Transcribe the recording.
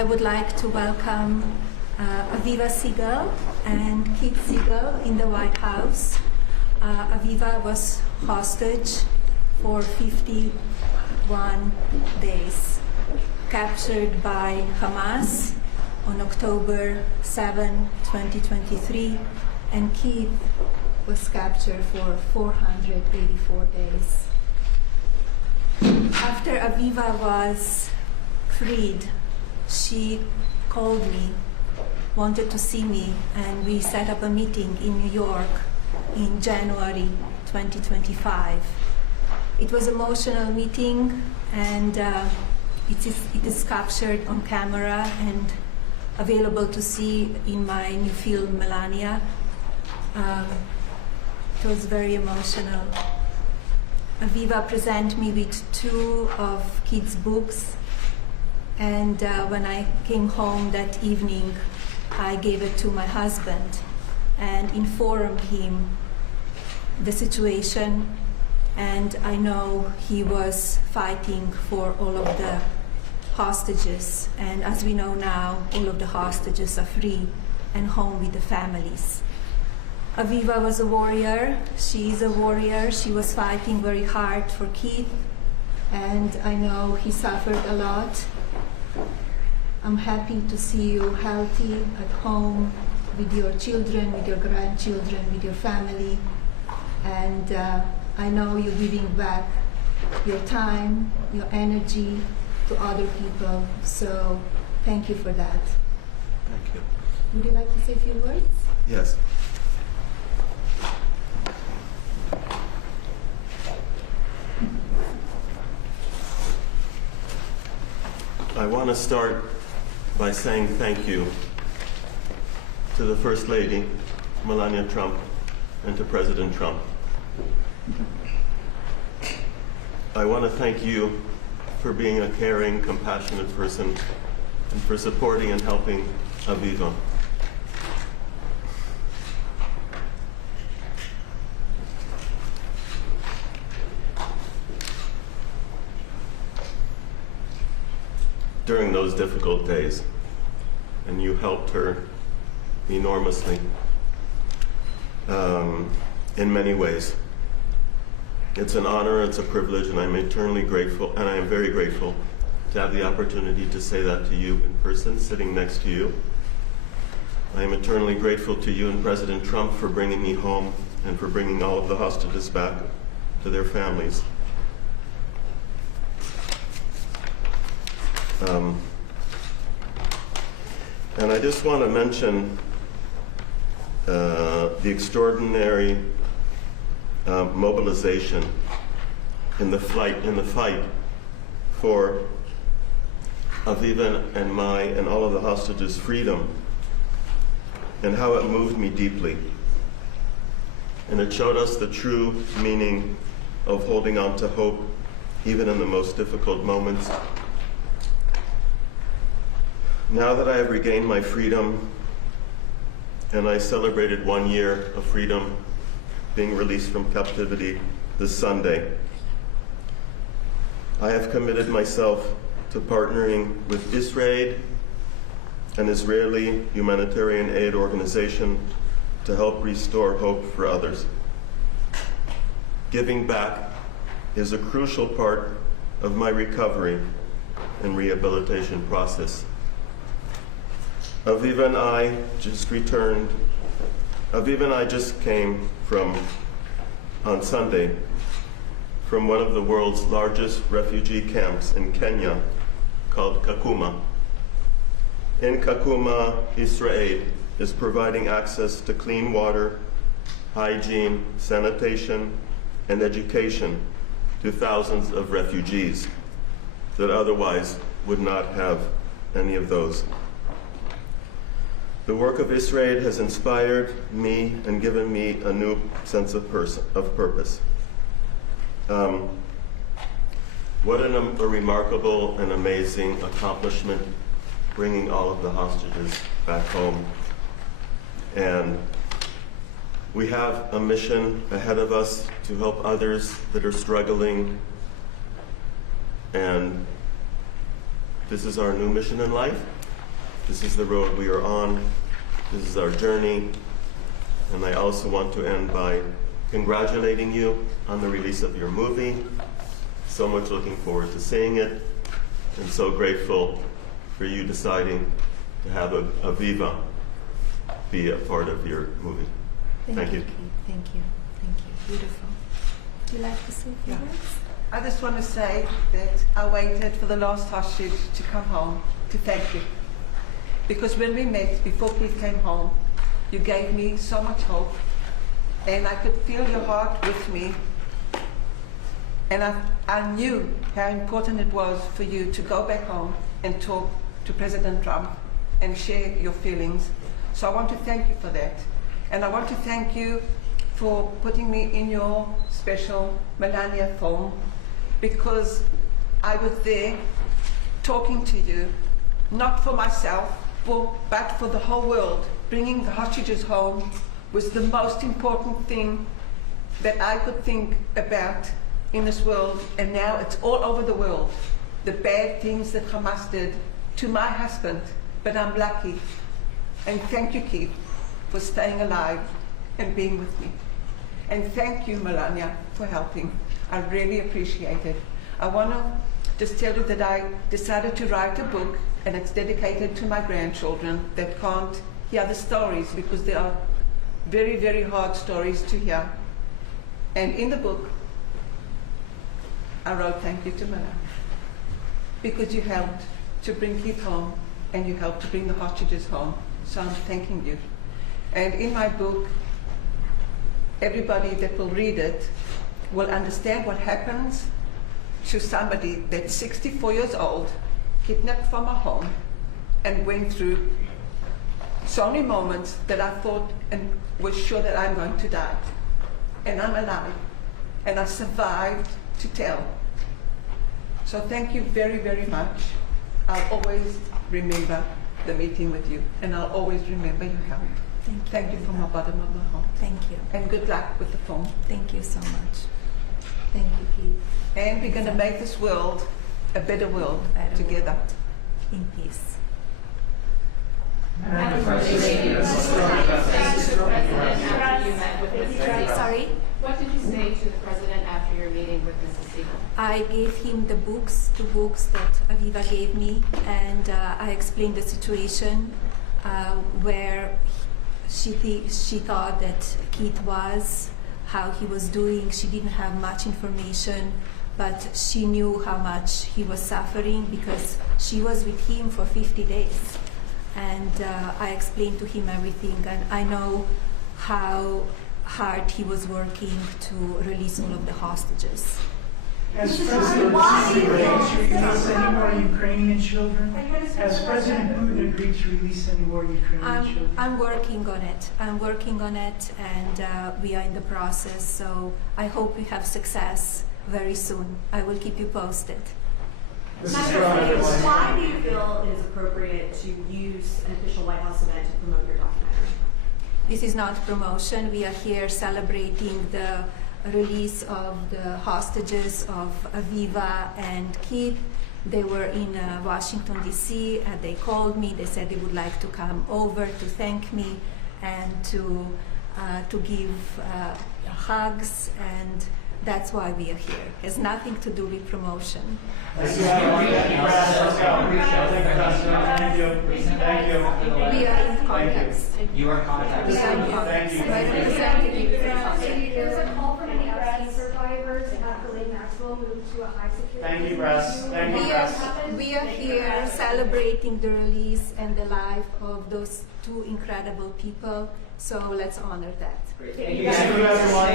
I would like to welcome Aviva Siegel and Keith Siegel in the White House. Aviva was hostage for 51 days, captured by Hamas on October 7, 2023, and Keith was captured for 484 days. After Aviva was freed, she called me, wanted to see me, and we set up a meeting in New York in January 2025. It was an emotional meeting, and it is captured on camera and available to see in my new film, Melania. It was very emotional. Aviva presented me with 2 of Keith's books, and when I came home that evening, I gave it to my husband and informed him the situation, and I know he was fighting for all of the hostages, and as we know now, all of the hostages are free and home with the families. Aviva was a warrior. She is a warrior. She was fighting very hard for Keith, and I know he suffered a lot. I'm happy to see you healthy at home with your children, with your grandchildren, with your family, and I know you're giving back your time, your energy to other people, so thank you for that. Thank you. Would you like to say a few words? Yes. I want to start by saying thank you to the First Lady, Melania Trump, and to President Trump. I want to thank you for being a caring, compassionate person and for supporting and helping Aviva. During those difficult days, and you helped her enormously in many ways. It's an honor, it's a privilege, and I'm eternally grateful, and I am very grateful to have the opportunity to say that to you in person, sitting next to you. I am eternally grateful to you and President Trump for bringing me home and for bringing all of the hostages back to their families. And I just want to mention the extraordinary mobilization in the fight for Aviva and all of the hostages' freedom, and how it moved me deeply. And it showed us the true meaning of holding on to hope, even in the most difficult moments. Now that I have regained my freedom, and I celebrated 1 year of freedom, being released from captivity this Sunday, I have committed myself to partnering with Israel, an Israeli humanitarian aid organization, to help restore hope for others. Giving back is a crucial part of my recovery and rehabilitation process. Aviva and I just came on Sunday, from one of the world's largest refugee camps in Kenya called Kakuma. In Kakuma, Israel is providing access to clean water, hygiene, sanitation, and education to thousands of refugees that otherwise would not have any of those. The work of Israel has inspired me and given me a new sense of purpose. What a remarkable and amazing accomplishment, bringing all of the hostages back home. And we have a mission ahead of us to help others that are struggling. And this is our new mission in life. This is the road we are on. This is our journey. And I also want to end by congratulating you on the release of your movie. So much looking forward to seeing it, and so grateful for you deciding to have Aviva be a part of your movie. Thank you. Keith. Thank you. Thank you. Beautiful. Would you like to say a few words? I just want to say that I waited for the last hostage to come home to thank you. Because when we met, before Keith came home, you gave me so much hope, and I could feel your heart with me. And I knew how important it was for you to go back home and talk to President Trump and share your feelings. So I want to thank you for that. And I want to thank you for putting me in your special Melania film, because I was there talking to you, not for myself, but for the whole world. Bringing the hostages home was the most important thing that I could think about in this world, and now it's all over the world. The bad things that Hamas did to my husband, but I'm lucky. And thank you, Keith, for staying alive and being with me. And thank you, Melania, for helping. I really appreciate it. I want to just tell you that I decided to write a book, and it's dedicated to my grandchildren that can't hear the stories, because they are very, very hard stories to hear. And in the book, I wrote thank you to Melania, because you helped to bring Keith home, and you helped to bring the hostages home. So I'm thanking you. And in my book, everybody that will read it will understand what happens to somebody that's 64 years old, kidnapped from a home, and went through so many moments that I thought and was sure that I'm going to die. And I'm alive. And I survived to tell. So thank you very, very much. I'll always remember the meeting with you, and I'll always remember your help. Thank you from the bottom of my heart. Thank you. And good luck with the film. Thank you so much. Thank you, Keith. And we're going to make this world a better world together. In peace. Happy birthday, lady. Sorry? What did you say to the president after your meeting with Mrs. Siegel? I gave him the books, 2 books that Aviva gave me, and I explained the situation where she thought that Keith was, how he was doing. She didn't have much information, but she knew how much he was suffering because she was with him for 50 days. And I explained to him everything, and I know how hard he was working to release all of the hostages. As President Putin release any more Ukrainian children? Has President Putin agreed to release any more Ukrainian children? I'm working on it. I'm working on it, and we are in the process, so I hope we have success very soon. I will keep you posted. Why do you feel it is appropriate to use an official White House event to promote your documentary? This is not promotion. We are here celebrating the release of the hostages of Aviva and Keith. They were in Washington, D.C., and they called me. They said they would like to come over to thank me and to give hugs, and that's why we are here. It has nothing to do with promotion. Thank you. We are in context. You are contacted. We are in context. Thank you. My representative. There's a call from any RC survivors to have Ghislaine Maxwell moved to a high security. Thank you, Press. Thank you, Press. We are here celebrating the release and the life of those 2 incredible people, so let's honor that. Thank you. Thank you, everyone.